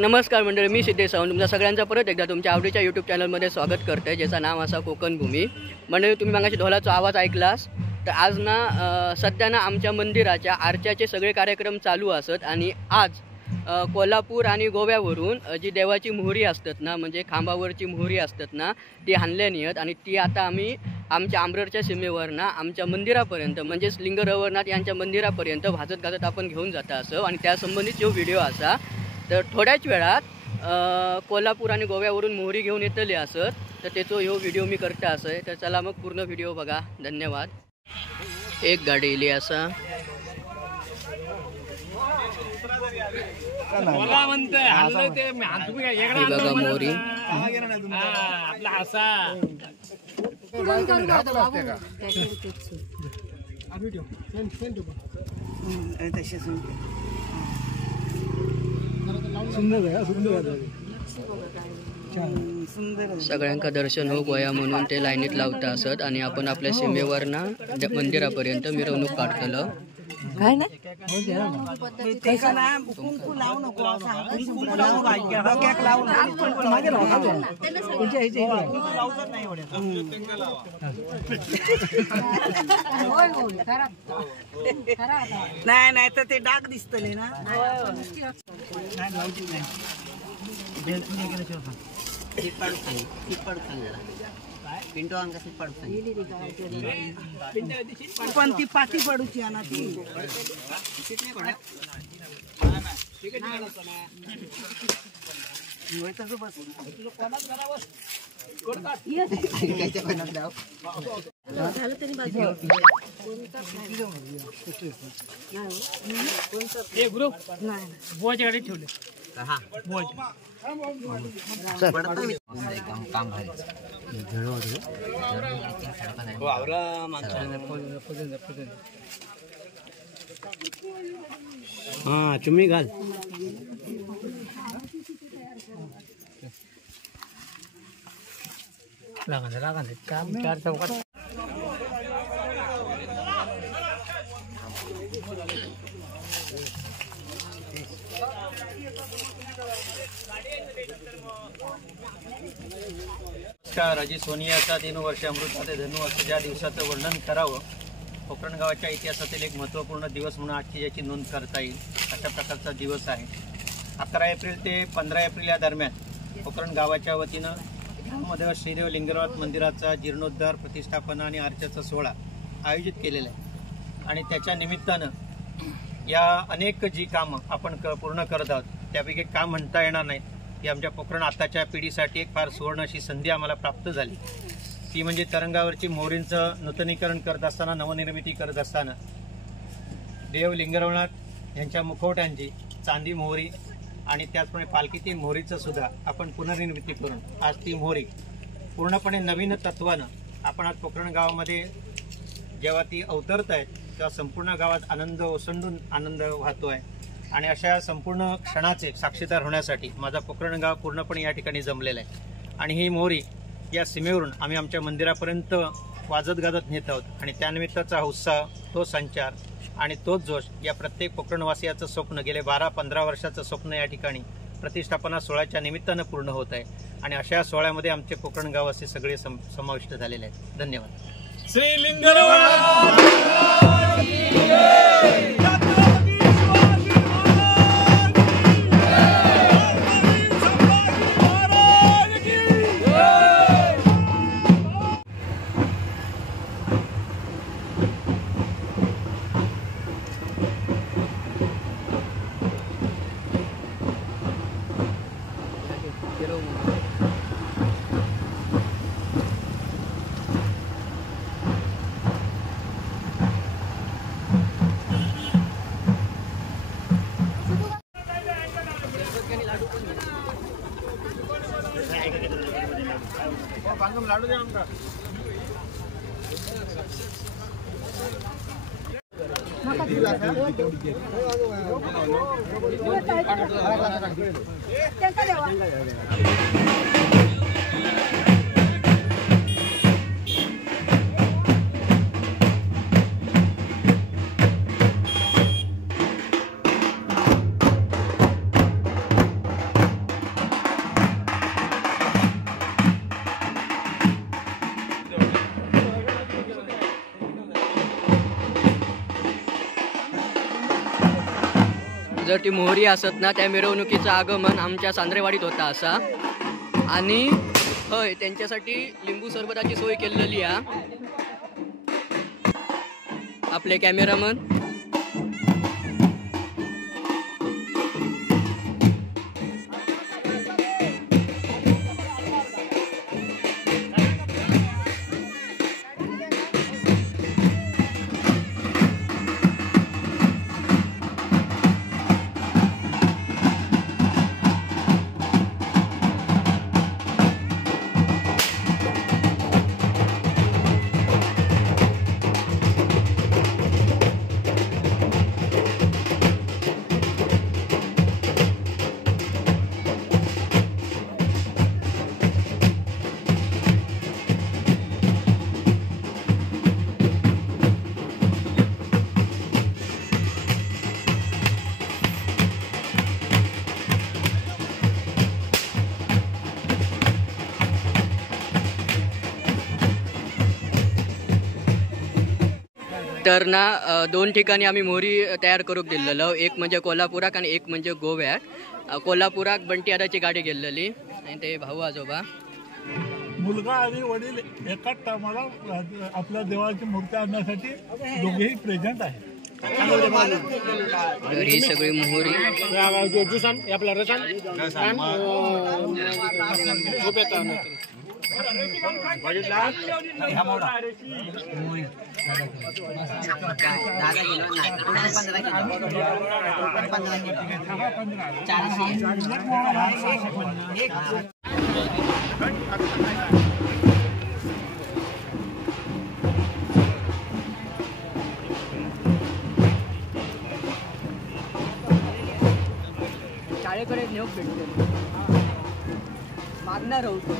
नमस्कार मंडळी, मी सिद्धेश सावंत तुमच्या सगळ्यांचं परत एकदा तुमच्या आवडीच्या यूट्यूब चॅनलमध्ये स्वागत करते, ज्याचं नाव असा कोकण भूमी. मंडळी, तुम्ही मागाशी ढोलाचा आवाज ऐकलास तर आज ना सध्या ना आमच्या मंदिराच्या आरच्याचे सगळे कार्यक्रम चालू असत आणि आज कोल्हापूर आणि गोव्यावरून जी देवाची मोहरी असतात ना, म्हणजे खांबावरची मोहरी असतात ना, ती आणल्यानी आहेत आणि ती आता आम्ही आमच्या आंबरच्या सीमेवर ना आमच्या मंदिरापर्यंत म्हणजेच लिंग रवरनाथ यांच्या मंदिरापर्यंत भाजत घालत आपण घेऊन जाता असं आणि त्या संबंधित जो व्हिडिओ असा तर थोड्याच वेळात कोल्हापूर आणि गोव्यावरून मोहरी घेऊन येतले असत तर त्याचो ह्यो व्हिडिओ मी करता असं. तर चला मग पूर्ण व्हिडिओ बघा. धन्यवाद. एक गाडी इली असा बघा मोहरी सगळ्यांका दर्शन हो गोया म्हणून ते लाईनीत लावता असत आणि आपण आपल्या सीमेवर ना मंदिरापर्यंत मिरवणूक काढतलो. काय ना नाही नाही तर ते डाग दिसतले ना. पण ती पाठी पडूची ना ती हा तुम्ही घाल. लागा काम 4 चौकात राजे सोनियाचा दिनवर्ष अमृताचे धनु असं ज्या दिवसाचं वर्णन करावं, कोकण गावाच्या इतिहासातील एक महत्त्वपूर्ण दिवस म्हणून आजची याची नोंद करता येईल अशा प्रकारचा दिवस आहे. 11 एप्रिल ते 15 एप्रिल या दरम्यान कोकण गावाच्या वतीनं गावामध्ये श्रीदेव लिंगराज मंदिराचा जीर्णोद्धार, प्रतिष्ठापना आणि अर्चेचा सोहळा आयोजित केलेला आहे आणि त्याच्या निमित्तानं या अनेक जी कामं आपण पूर्ण करत आहोत त्यापैकी एक काम म्हणता येणार नाही की आमच्या कोकण आताच्या पिढीसाठी एक फार सुवर्ण अशी संधी आम्हाला प्राप्त झाली. ती म्हणजे तरंगावरची मोहरींचं नूतनीकरण करत असताना, नवनिर्मिती करत असताना देव लिंगरवनाथ यांच्या मुखवट्यांची चांदी मोहरी आणि त्याचप्रमाणे पालखीतील मोहरीचं सुद्धा आपण पुनर्निर्मिती करून आज ती मोहरी पूर्णपणे नवीन तत्वानं आपण आज कोकण गावामध्ये जेव्हा ती अवतरत आहे तेव्हा संपूर्ण गावात आनंद ओसंडून आनंद वाहतो आहे आणि अशा संपूर्ण क्षणाचे साक्षीदार होण्यासाठी माझा कोकण गाव पूर्णपणे या ठिकाणी जमलेला आहे आणि ही मोहरी या सीमेवरून आम्ही आमच्या मंदिरापर्यंत वाजत गाजत नेत आहोत आणि त्यानिमित्ताचा उत्साह, तो संचार आणि तोच जोश या प्रत्येक कोकणवासियाचं स्वप्न गेले 12-15 वर्षाचं स्वप्न या ठिकाणी प्रतिष्ठापना सोहळ्याच्या निमित्तानं पूर्ण होत आहे आणि अशा सोहळ्यामध्ये आमचे कोकण गावाचे सगळे समाविष्ट झालेले आहेत. धन्यवाद. श्री लिंगरवनाथ लाडू द्या आमका. जर ती मोहरी असत ना त्या मिरवणुकीचं आगमन आमच्या सांद्रेवाडीत होता असा. आणि हय त्यांच्यासाठी लिंबू सरबताची सोय केलेली आहे. आपले कॅमेरामन तर ना दोन ठिकाणी आम्ही मोहरी तयार करूक दिलेलं. एक म्हणजे कोल्हापुराक आणि एक म्हणजे गोव्यात. कोल्हापुराक बंटी आदाची गाडी गेलेली आणि ते भाऊ आजोबा मुलगा आणि वडील एकाच टायमाला आपल्या देवाची मूर्ती आणण्यासाठी दोघेही प्रेझेंट आहे. तर ही सगळी मोहरी शाळेकडे नेऊक भेटते मागणार होतो.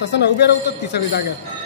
तसं ना उभे राहतात ती सगळी जाग्यात.